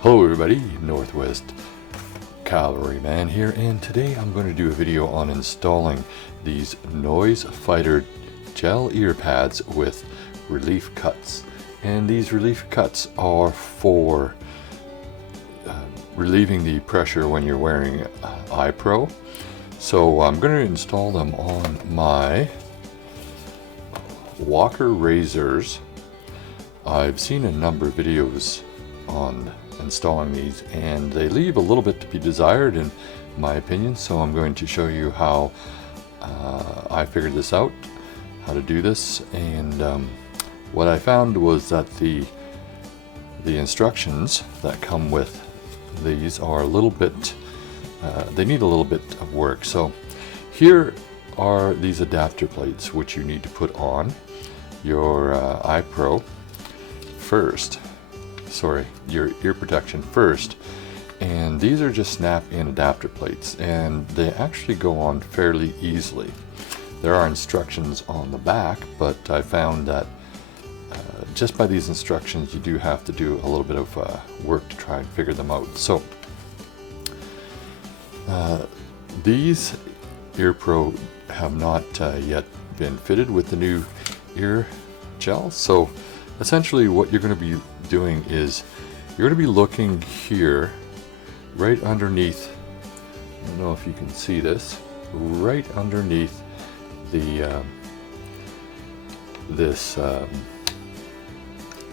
Hello everybody, Northwest Cavalryman here, and today I'm going to do a video on installing these Noisefighter gel ear pads with relief cuts. And these relief cuts are for relieving the pressure when you're wearing iPro. So I'm going to install them on my Walker Razors. I've seen a number of videos on installing these, and they leave a little bit to be desired in my opinion, so I'm going to show you how I figured this out, how to do this. And what I found was that the instructions that come with these are a little bit they need a little bit of work. So here are these adapter plates which you need to put on your iPro first. Sorry, your ear protection first. And these are just snap-in adapter plates, and they actually go on fairly easily. There are instructions on the back, but I found that just by these instructions you do have to do a little bit of work to try and figure them out. So these EarPro have not yet been fitted with the new ear gel. So essentially what you're going to be doing is you're going to be looking here right underneath, I don't know if you can see this, right underneath the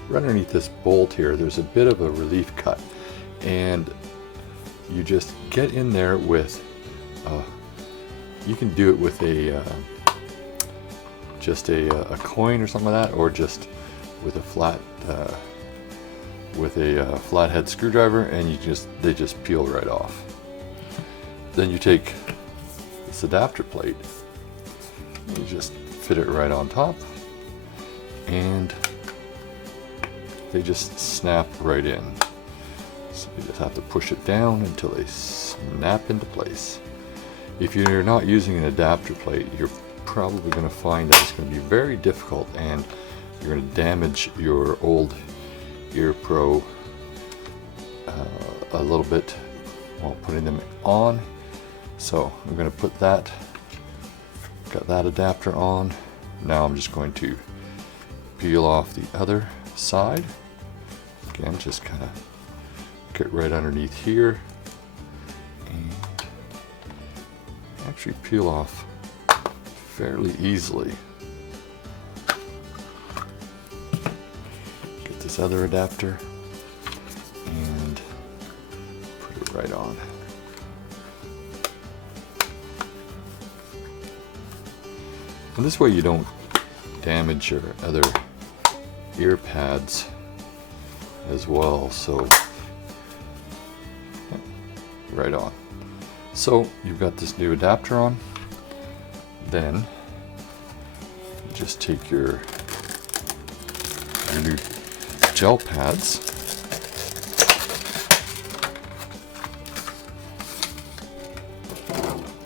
right underneath this bolt here, there's a bit of a relief cut, and you just get in there with you can do it with a just a coin or something like that, or just with a flathead screwdriver, and they just peel right off. Then you take this adapter plate, you just fit it right on top, and they just snap right in. So you just have to push it down until they snap into place. If you're not using an adapter plate, you're probably going to find that it's going to be very difficult, and you're going to damage your old EarPro a little bit while putting them on. So I'm going to put got that adapter on. Now I'm just going to peel off the other side. Again, just kind of get right underneath here and actually peel off fairly easily. Get this other adapter and put it right on. And this way you don't damage your other ear pads as well. So right on. So you've got this new adapter on. Then just take your new gel pads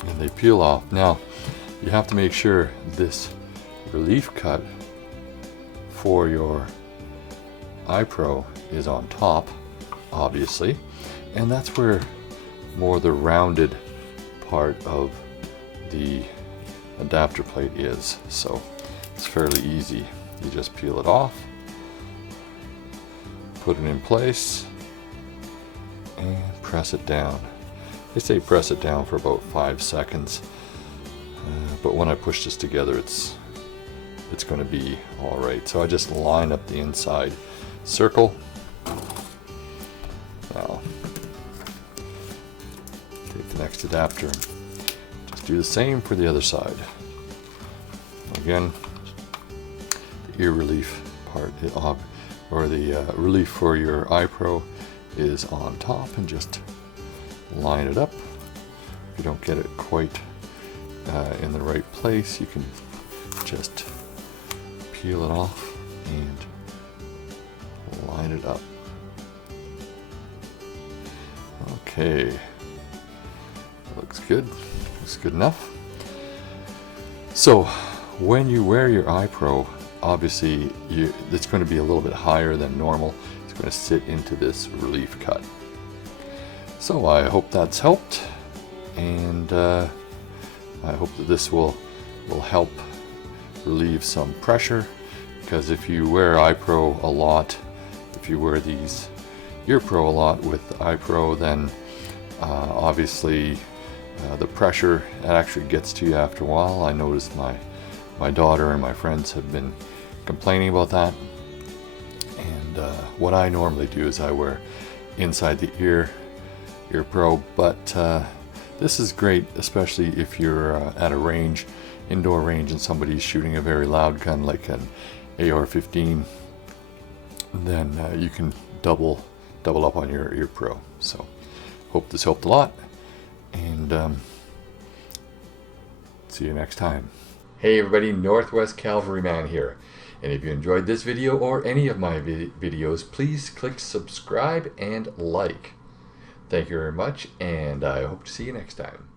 and they peel off. Now you have to make sure this relief cut for your iPro is on top, obviously, and that's where more the rounded part of the adapter plate is. So it's fairly easy. You just peel it off, put it in place, and press it down. They say press it down for about 5 seconds, but when I push this together, it's going to be all right. So I just line up the inside circle. Now take the next adapter, just do the same for the other side. Again, the ear relief part, or the relief for your iPro is on top, and just line it up. If you don't get it quite in the right place, you can just peel it off and line it up. Okay, looks good. Looks good enough. So when you wear your iPro, obviously it's going to be a little bit higher than normal. It's going to sit into this relief cut. So I hope that's helped, and I hope that this will help relieve some pressure, because if you wear iPro a lot, if you wear these EarPro a lot with iPro, then obviously the pressure actually gets to you after a while. I noticed my daughter and my friends have been complaining about that, and what I normally do is I wear inside the EarPro, but this is great, especially if you're at a range, indoor range, and somebody's shooting a very loud gun like an AR-15, then you can double up on your EarPro. So hope this helped a lot, and see you next time. Hey everybody, Northwest Cavalryman here, and if you enjoyed this video or any of my videos, please click subscribe and like. Thank you very much, and I hope to see you next time.